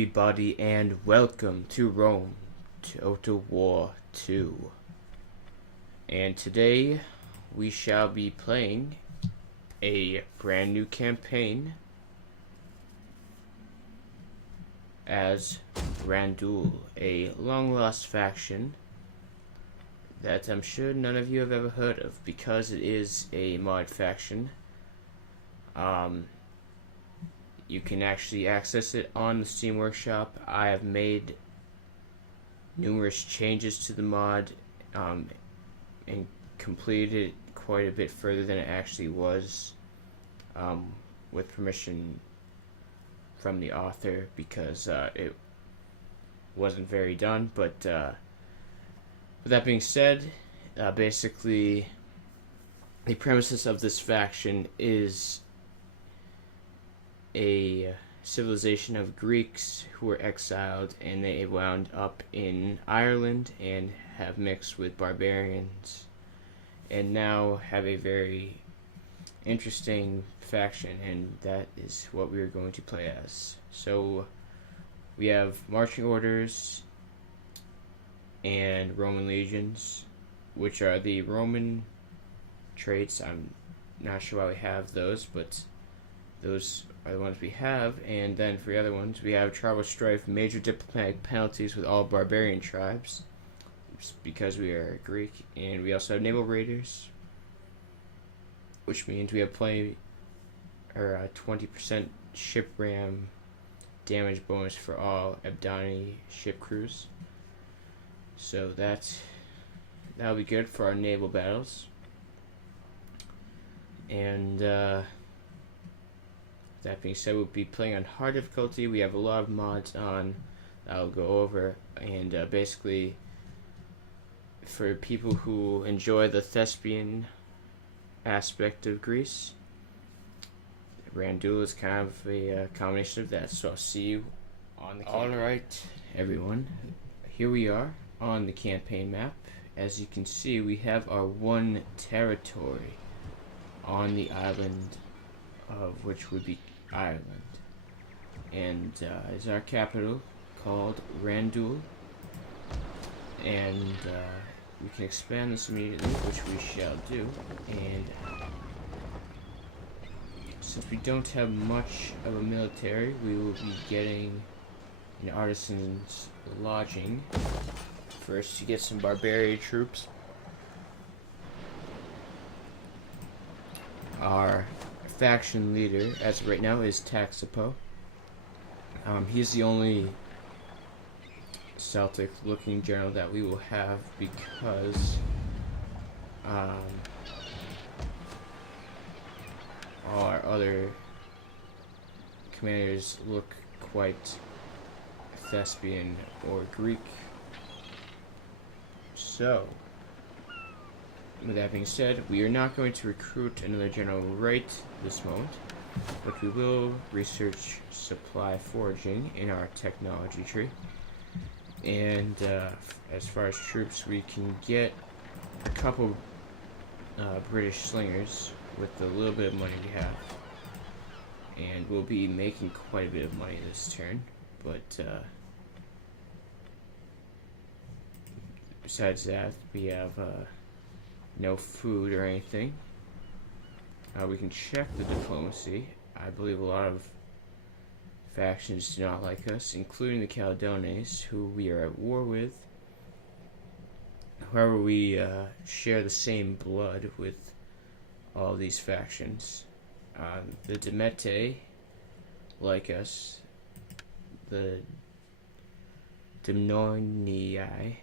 everybody, and welcome to Rome Total War 2. And today we shall be playing a brand new campaign as Rhanduil, a long-lost faction that I'm sure none of you have ever heard of because it is a mod faction. You can actually access it on the Steam Workshop. I have made numerous changes to the mod and completed it quite a bit further than it actually was, with permission from the author, because it wasn't very done. But with that being said, basically the premises of this faction is a civilization of Greeks who were exiled, and they wound up in Ireland and have mixed with barbarians, and now have a very interesting faction, and that is what we are going to play as. So we have marching orders and Roman legions, which are the Roman traits. I'm not sure why we have those, but those are the ones we have. And then for the other ones, we have tribal strife, major diplomatic penalties with all barbarian tribes, because we are Greek. And we also have naval raiders, which means we have 20% ship ram damage bonus for all Abdani ship crews. So that'll be good for our naval battles. And that being said, we'll be playing on hard difficulty. We have a lot of mods on that I'll go over, and basically for people who enjoy the thespian aspect of Greece, Rhanduil is kind of a combination of that. So I'll see you on the campaign. Alright, everyone, here we are on the campaign map. As you can see, we have our one territory on the island, of which would be Ireland, and is our capital, called Rhanduil. And we can expand this immediately, which we shall do. And since we don't have much of a military, we will be getting an artisan's lodging first to get some barbarian troops. Our faction leader, as of right now, is Taxapo. He's the only Celtic-looking general that we will have, because all our other commanders look quite thespian or Greek. So, with that being said, we are not going to recruit another general right this moment, but we will research supply foraging in our technology tree. And as far as troops, we can get a couple British slingers with the little bit of money we have, and we'll be making quite a bit of money this turn. But besides that, we have no food or anything. We can check the diplomacy. I believe a lot of factions do not like us, including the Caledones, who we are at war with. However, we share the same blood with all these factions. The Demete like us. The Dimnonii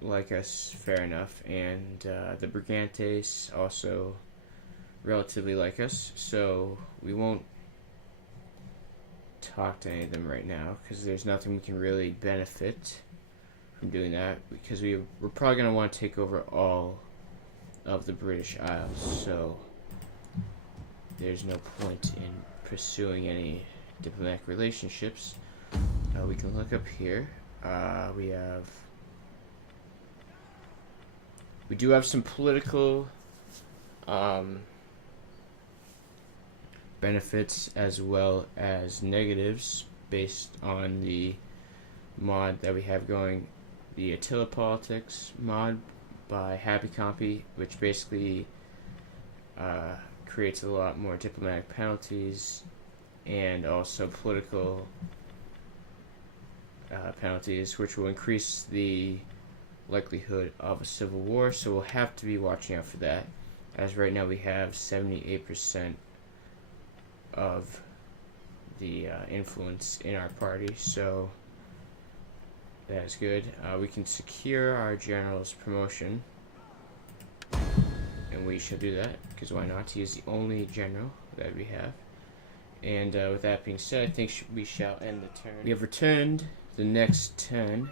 like us, fair enough, and the Brigantes also relatively like us, so we won't talk to any of them right now, because there's nothing we can really benefit from doing that, because we're probably going to want to take over all of the British Isles, so there's no point in pursuing any diplomatic relationships. We can look up here. We do have some political benefits as well as negatives based on the mod that we have going, the Attila Politics mod by Happy Compy, which basically creates a lot more diplomatic penalties and also political penalties, which will increase the likelihood of a civil war. So we'll have to be watching out for that, as right now we have 78% of the influence in our party, so that is good. We can secure our general's promotion, and we shall do that, because why not? He is the only general that we have. And with that being said, I think we shall end the turn. We have returned the next turn.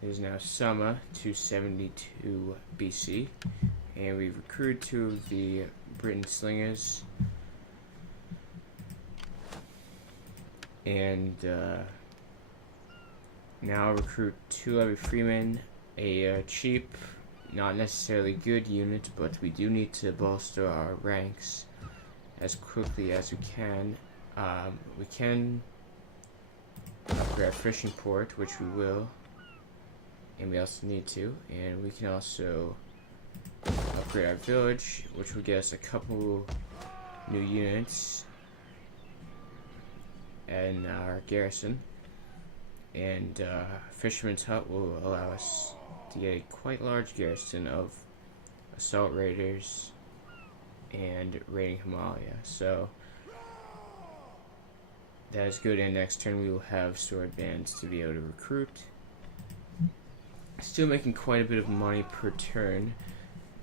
It is now summer 272 BC, and we've recruited 2 of the Britain slingers, and now recruit 2 heavy freemen, a cheap, not necessarily good unit, but we do need to bolster our ranks as quickly as we can. We can upgrade our fishing port, which we will, and we also need to, and we can also upgrade our village, which will get us a couple new units and our garrison, and Fisherman's Hut will allow us to get a quite large garrison of assault raiders and raiding Himalaya. So that is good, and next turn we will have sword bands to be able to recruit. Still making quite a bit of money per turn.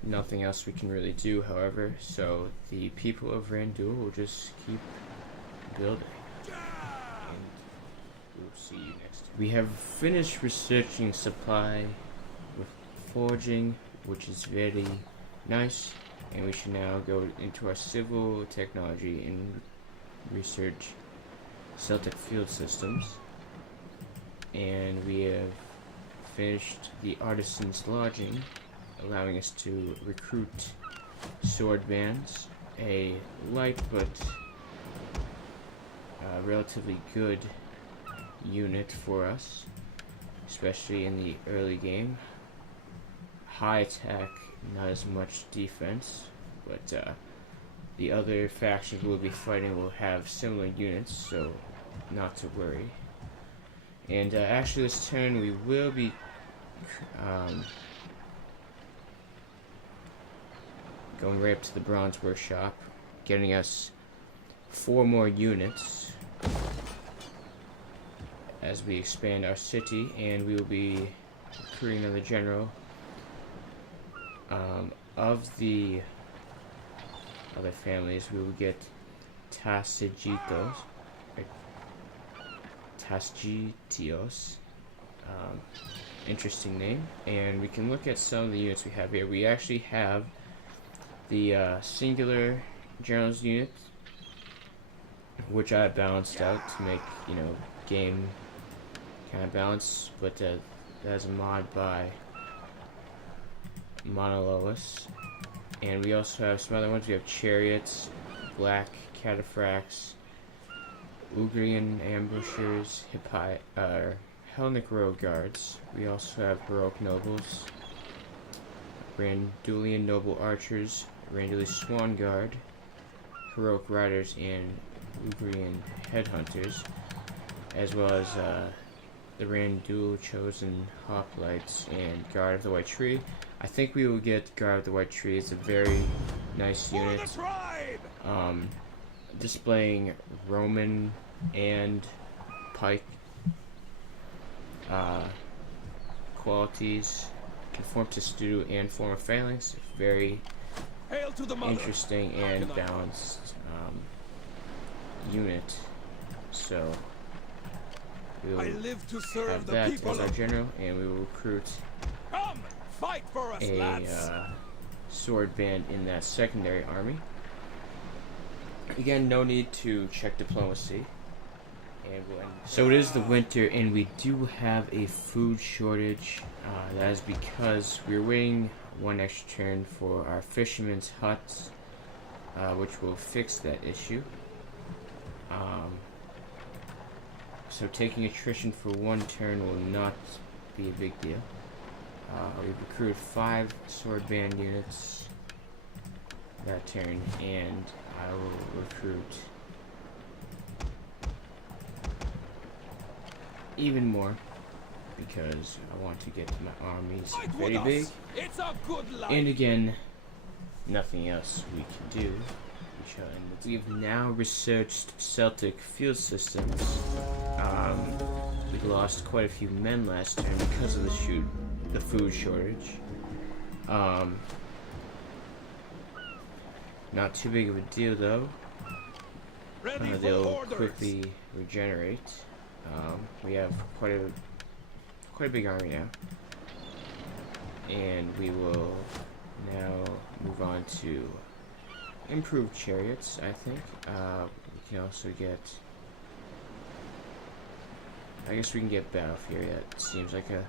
Nothing else we can really do, however, so the people of Rhanduil will just keep building. And we'll see you next time. We have finished researching supply with forging, which is very nice, and we should now go into our civil technology and research Celtic field systems. And we have finished the artisan's lodging, allowing us to recruit sword bands, a light but relatively good unit for us, especially in the early game. High attack, not as much defense, but the other factions we'll be fighting will have similar units, so not to worry. And actually this turn we will be going right up to the bronze workshop, getting us 4 more units as we expand our city, and we will be recruiting another general. Of the other families, we will get Tasgitios, interesting name. And we can look at some of the units we have here. We actually have the singular generals unit, which I balanced out to make, game kind of balance, but that is a mod by Monolous. And we also have some other ones. We have chariots, black cataphracts, Ugrian ambushers, Hellenic royal guards. We also have heroic nobles, Rhanduilian noble archers, Rhanduilian swan guard, heroic riders, and Ugrian headhunters, as well as the Rhanduil chosen hoplites and guard of the white tree. I think we will get guard of the white tree. It's a very nice unit, displaying Roman and pike qualities, conform to stew and form of phalanx. Very interesting and balanced unit. So we will have that as our general, and we will recruit a sword band in that secondary army. Again, no need to check diplomacy. And so it is the winter, and we do have a food shortage. That is because we're waiting 1 extra turn for our fisherman's hut which will fix that issue. So taking attrition for one turn will not be a big deal. We've recruited 5 sword band units that turn, and I will recruit even more because I want to get my armies very big. And again, nothing else we can do. We've now researched Celtic field systems. We lost quite a few men last turn because of the food shortage. Not too big of a deal though. They'll quickly regenerate. We have quite a big army now, and we will now move on to improved chariots. I think we can also get. I guess we can get battle fury. That seems like a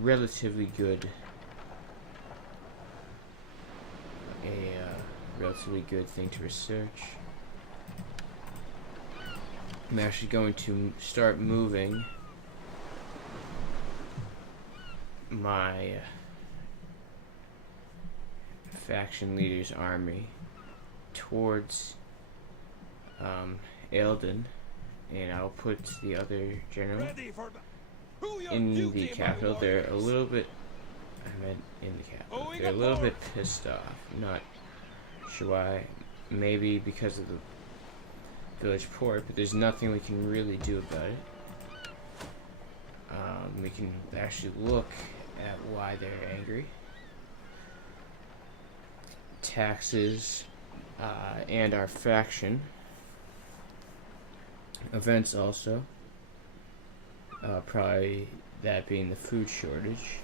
relatively good, relatively good thing to research. I'm actually going to start moving my faction leader's army towards Eldon, and I'll put the other general in the capital. They're a little bit, I meant in the capital. They're a little bit pissed off. I'm not sure why. Maybe because of the village port, but there's nothing we can really do about it. We can actually look at why they're angry. Taxes, and our faction. Events also. Probably that being the food shortage.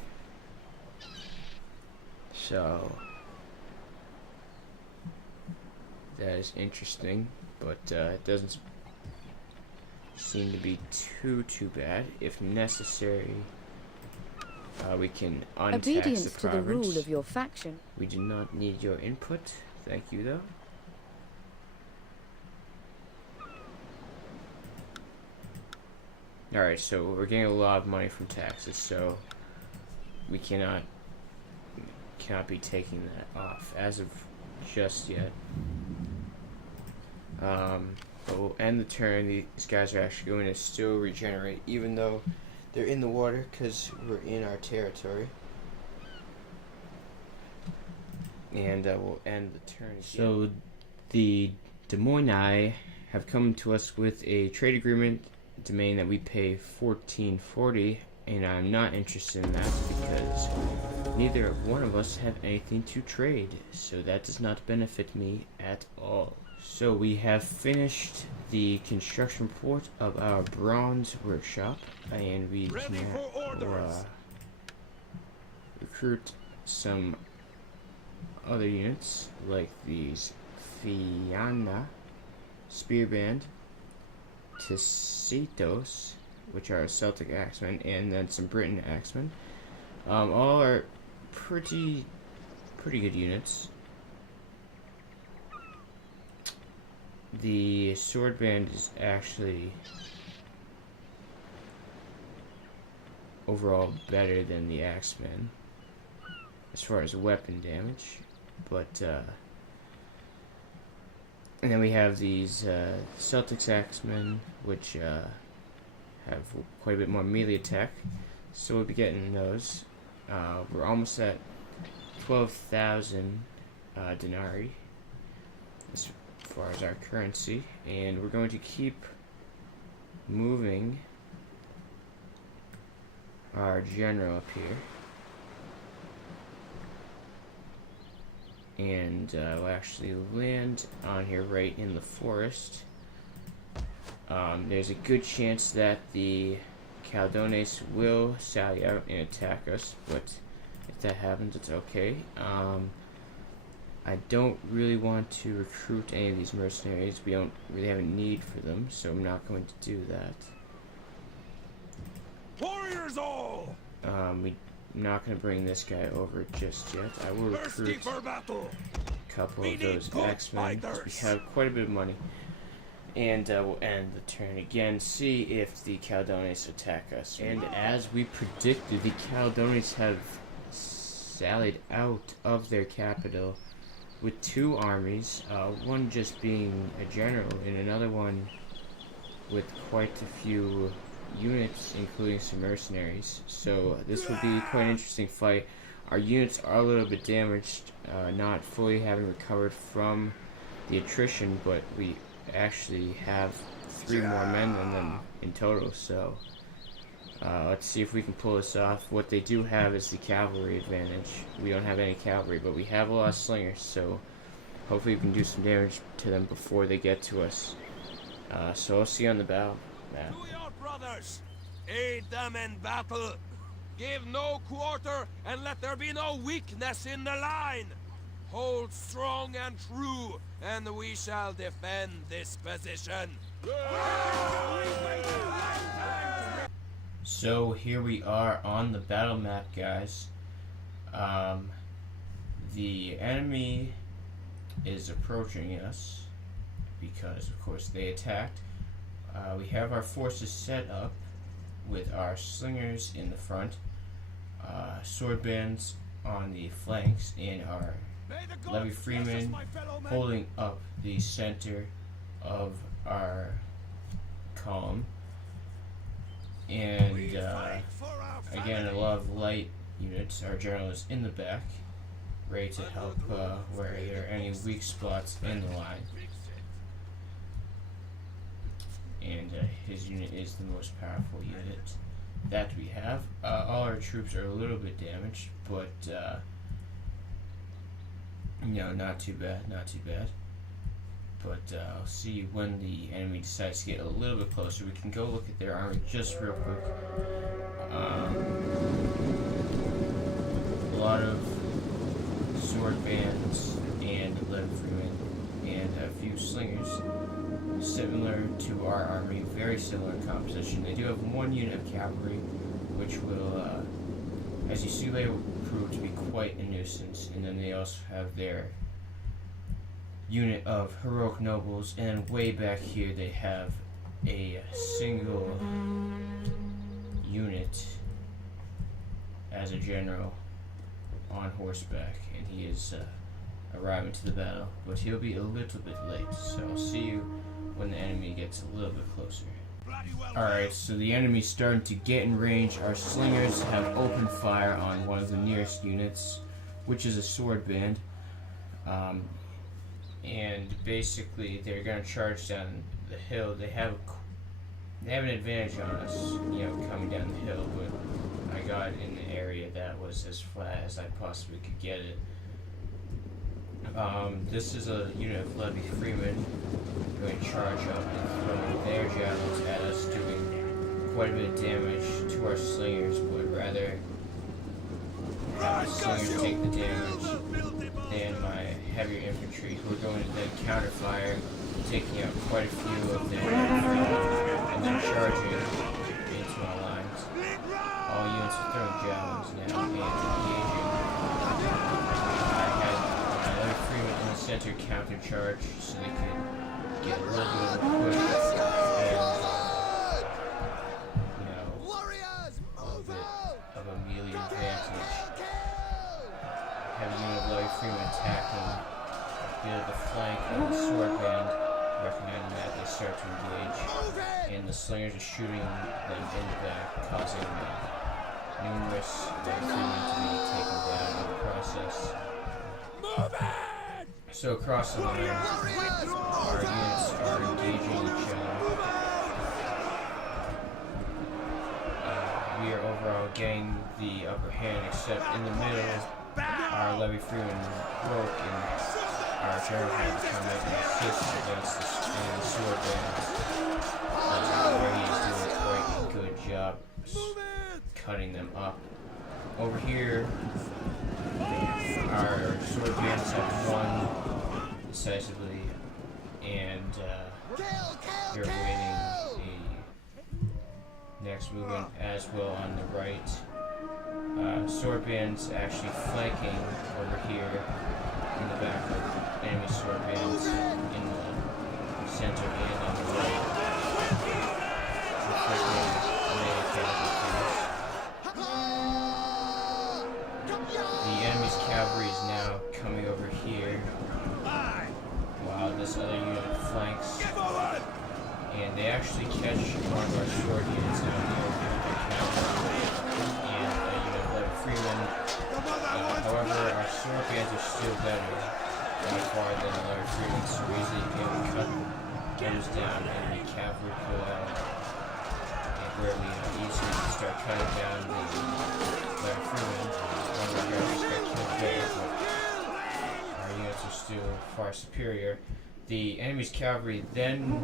So that is interesting, but it doesn't seem to be too bad. If necessary, we can untax Obedience the to province. the rule of your faction. We do not need your input. Thank you, though. Alright, so we're getting a lot of money from taxes, so we cannot be taking that off as of just yet. But we'll end the turn. These guys are actually going to still regenerate, even though they're in the water, because we're in our territory. And we'll end the turn again. So the Des Moines have come to us with a trade agreement demanding that we pay $14.40, and I'm not interested in that because neither one of us have anything to trade, so that does not benefit me at all. So we have finished the construction report of our bronze workshop, and we can recruit some other units like these Fianna Spearband, Tisitos, which are Celtic axemen, and then some Briton axemen. All are pretty good units. The sword band is actually overall better than the axemen as far as weapon damage, but and then we have these Celtics axemen, which have quite a bit more melee attack, so we'll be getting those. We're almost at 12,000 denarii as far as our currency, and we're going to keep moving our general up here, and we'll actually land on here right in the forest. There's a good chance that the Caldones will sally out and attack us, but if that happens, it's okay. I don't really want to recruit any of these mercenaries. We don't really have a need for them, so I'm not going to do that. Warriors all! I'm not going to bring this guy over just yet. I will recruit a couple of those X-Men. We have quite a bit of money. And we'll end the turn again, see if the Caldones attack us. And as we predicted, the Caldones have sallied out of their capital with 2 armies, one just being a general and another one with quite a few units, including some mercenaries. So this will be quite an interesting fight. Our units are a little bit damaged, not fully having recovered from the attrition, but we actually have 3 more men than them in total, so let's see if we can pull this off. What they do have is the cavalry advantage. We don't have any cavalry, but we have a lot of slingers, so hopefully we can do some damage to them before they get to us. So I'll see you on the battle map. To your brothers, aid them in battle. Give no quarter, and let there be no weakness in the line. Hold strong and true, and we shall defend this position. So here we are on the battle map, guys. The enemy is approaching us because, of course, they attacked. We have our forces set up with our slingers in the front, sword bands on the flanks, and our Levy Freeman holding up the center of our column. And again, a lot of light units. Our general is in the back, ready to help where there are any weak spots in the line. And his unit is the most powerful unit that we have. All our troops are a little bit damaged, but no, not too bad, not too bad. But I'll see when the enemy decides to get a little bit closer. We can go look at their army just real quick. A lot of sword bands and lead freemen and a few slingers, similar to our army, very similar in composition. They do have 1 unit of cavalry, which will, as you see later, prove to be quite a nuisance. And then they also have their unit of heroic nobles, and way back here they have a single unit as a general on horseback, and he is arriving to the battle, but he'll be a little bit late, so I'll see you when the enemy gets a little bit closer. Alright, so the enemy's starting to get in range. Our slingers have opened fire on one of the nearest units, which is a sword band. And basically they're going to charge down the hill. They have an advantage on us, you know, coming down the hill, but I got in the area that was as flat as I possibly could get it. This is a unit of Levy Freemen going to charge up and throw their javelins at us, doing quite a bit of damage to our slingers, but rather have the slingers take the damage than my heavier infantry, who are going to then counterfire, taking out quite a few of their and then charging into our lines. All units are throwing javelins now and engaging. I had my Levy Freeman in the center counter charge so they could get a little bit of a push and, you know, a little bit of a melee advantage. Have a unit of Levy Freeman attacking a bit of the flank of the sword band, recognizing that they start to engage, and the slingers are shooting them in the back, causing numerous Levy Freemen to be taken down in the process. So across the line, our units are engaging each other. We are overall getting the upper hand, except in the middle, our Levy Freeman broke, and our general had to come up and assist against the sword bands, where he is doing quite a good job cutting them up. Over here, our sword bands have won decisively, and they're waiting the next movement as well on the right. Sword bands actually flanking over here in the back of enemy sword bands in the center and on the right, inflicting many casualties. The enemy's cavalry is now coming over here, while this other unit flanks, and they actually catch one of our sword units out here with their cavalry, and a unit of freemen. However, our sword bands are still better by far than the other freemen, so we're easily able to cut those down, and the cavalry pull out, and where we easily start cutting down the other freemen. One of our guys got killed there, but our units are still far superior. The enemy's cavalry then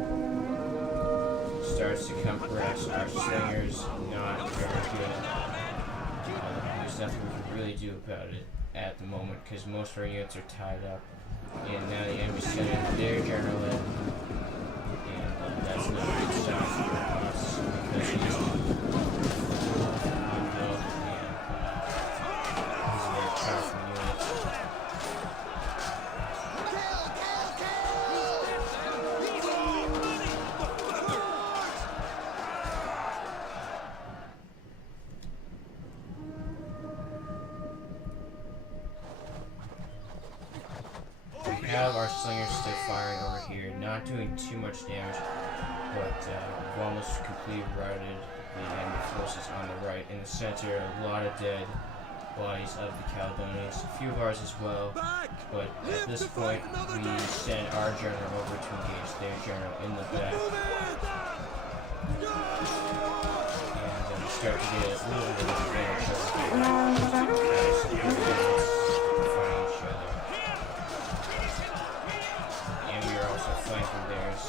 starts to come harass our slingers. Not very good. There's nothing we can really do about it at the moment because most of our units are tied up. And now the enemy's sending their general in. And that's not a good sign for us because he's unbuilt and he's a very powerful unit. We have our slingers still firing over here, not doing too much damage, but we've almost completely routed the enemy forces on the right. In the center, a lot of dead bodies of the Caledonians, a few of ours as well, but at this point we send our general over to engage their general in the back, and then we start to get a little bit of advantage over here. Flanking theirs.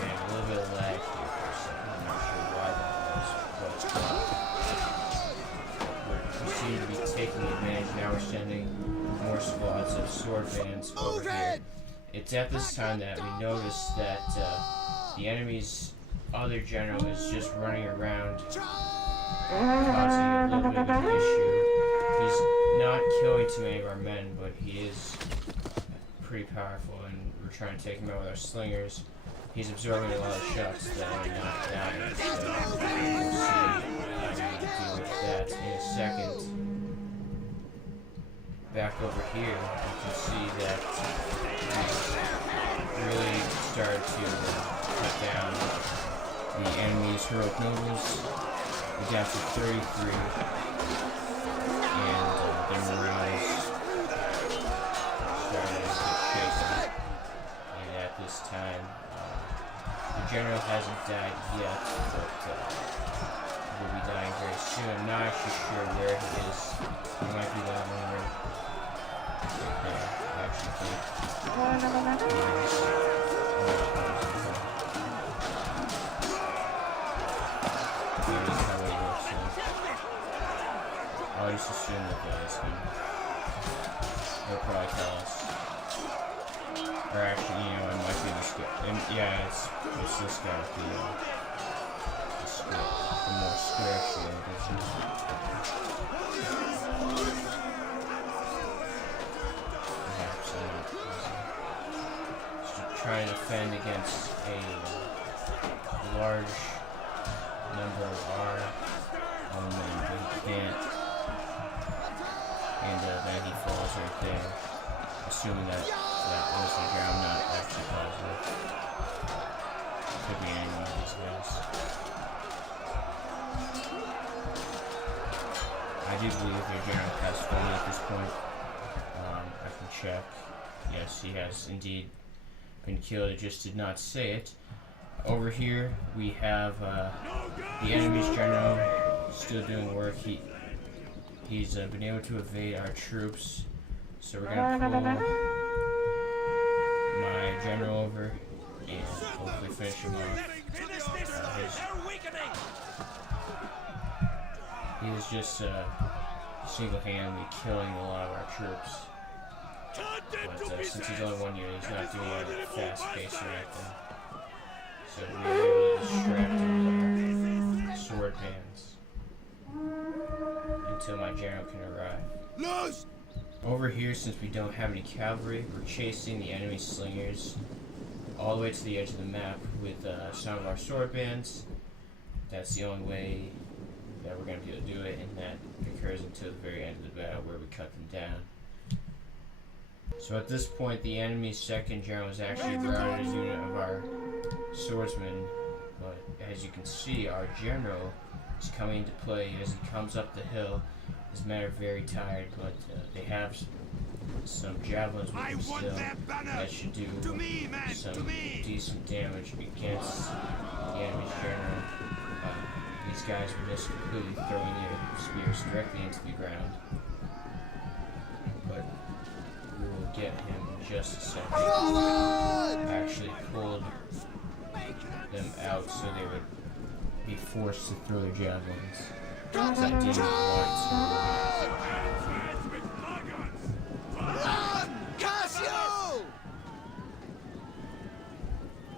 And a little bit of lag here for a second. I'm not sure why that was, but we seem to be taking advantage. Now we're sending more squads of sword bands over here. It's at this time that we notice that the enemy's other general is just running around, causing a little bit of an issue. He's not killing too many of our men, but he is pretty powerful, and we're trying to take him out with our slingers. He's absorbing a lot of shots that are not dying, so we'll see how we deal with that in a second. Back over here, you can see that we really started to cut down the enemy's heroic nobles. We're down to 33. And their morales started to get shaken. And at this time, the general hasn't died yet, but will be dying very soon. I'm not actually sure where he is. He might be that one right there, I actually think. I just assume that that's him. He'll probably tell us. Or actually, you know, it might be this guy. Yeah, it's this guy with the more square shield, isn't it? Perhaps I'm not positive. Just trying to defend against a large number of our own men, but he can't. And then he falls right there, assuming that was the guy. I'm not actually positive. Could be any one of these guys. I do believe their general has fallen at this point. I can check. Yes, he has indeed been killed. It just did not say it. Over here, we have the enemy's general still doing work. He's been able to evade our troops, so we're gonna pull my general over and hopefully finish him off. He is just single-handedly killing a lot of our troops, but since he's only one unit, he's not doing it at a fast pace or anything. So we were able to distract him with our sword bands until my general can arrive. Loose! Over here, since we don't have any cavalry, we're chasing the enemy slingers all the way to the edge of the map with some of our sword bands. That's the only way that we're going to be able to do it, and that occurs until the very end of the battle where we cut them down. So at this point, the enemy's second general is actually routed as a unit of our swordsmen, but as you can see, our general is coming into play as he comes up the hill. His men are very tired, but they have some javelins with them still that should do some decent damage against the enemy's general. These guys were just completely throwing their spears directly into the ground, but we will get him in just a second. I actually pulled them out so they would be forced to throw their javelins, because I didn't want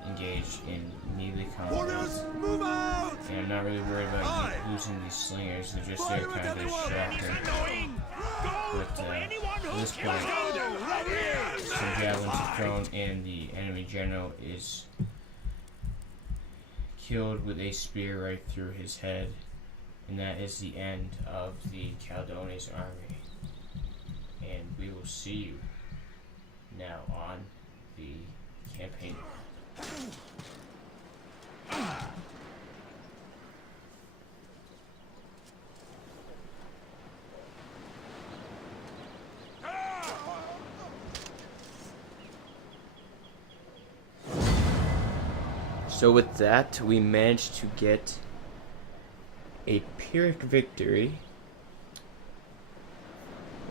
to engage in melee combat. And I'm not really worried about losing these slingers, they're just there kind of distracting. But at this point, some javelins are thrown and the enemy general is killed with a spear right through his head. And that is the end of the Caldone's army. And we will see you now on the campaign. So with that, we managed to get a Pyrrhic victory,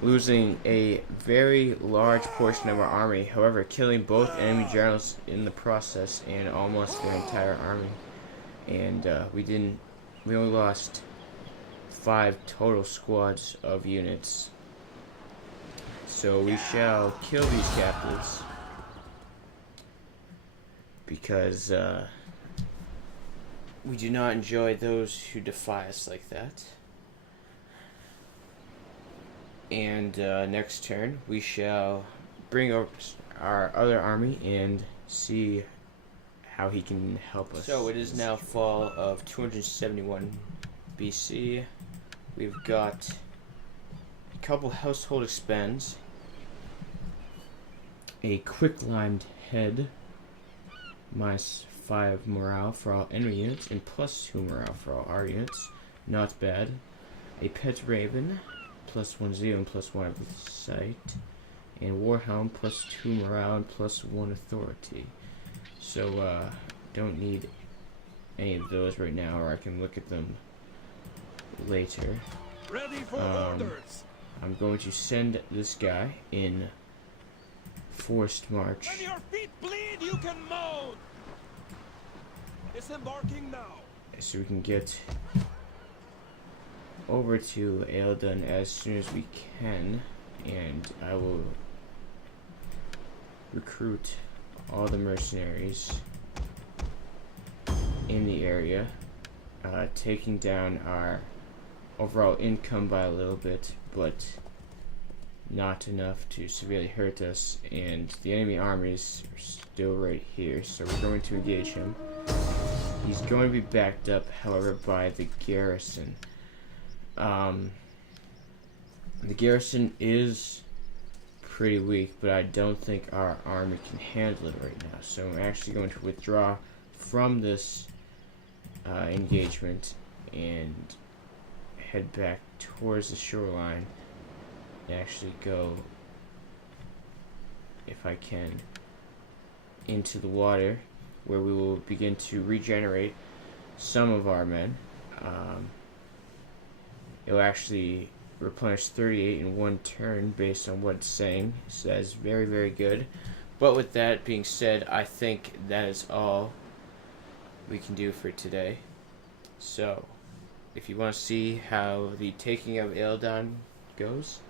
losing a very large portion of our army, however killing both enemy generals in the process and almost their entire army. And we only lost 5 total squads of units. So we shall kill these captives, because we do not enjoy those who defy us like that. And next turn, we shall bring up our other army and see how he can help us. So it is now fall of 271 BC. We've got a couple household expense, a quick-limed head, -5 morale for all enemy units, and +2 morale for all our units. Not bad. A pet raven, +1 zeal and +1 of the sight. And warhound, +2 morale and +1 authority. So, don't need any of those right now, or I can look at them later. Ready for orders. I'm going to send this guy in forced march. When your feet bleed, you can moan. Disembarking now. So we can get over to Eildon as soon as we can, and I will recruit all the mercenaries in the area, taking down our overall income by a little bit, but not enough to severely hurt us. And the enemy armies are still right here, so we're going to engage him. He's going to be backed up, however, by the garrison. The garrison is pretty weak, but I don't think our army can handle it right now. So I'm actually going to withdraw from this engagement and head back towards the shoreline and actually go, if I can, into the water, where we will begin to regenerate some of our men. It will actually replenish 38 in 1 turn based on what it's saying, so that is very, very good. But with that being said, I think that is all we can do for today. So, if you want to see how the taking of Eildon goes,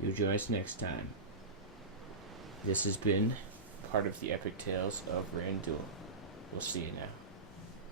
you'll join us next time. This has been part of the Epic Tales of Rhanduil. We'll see you now.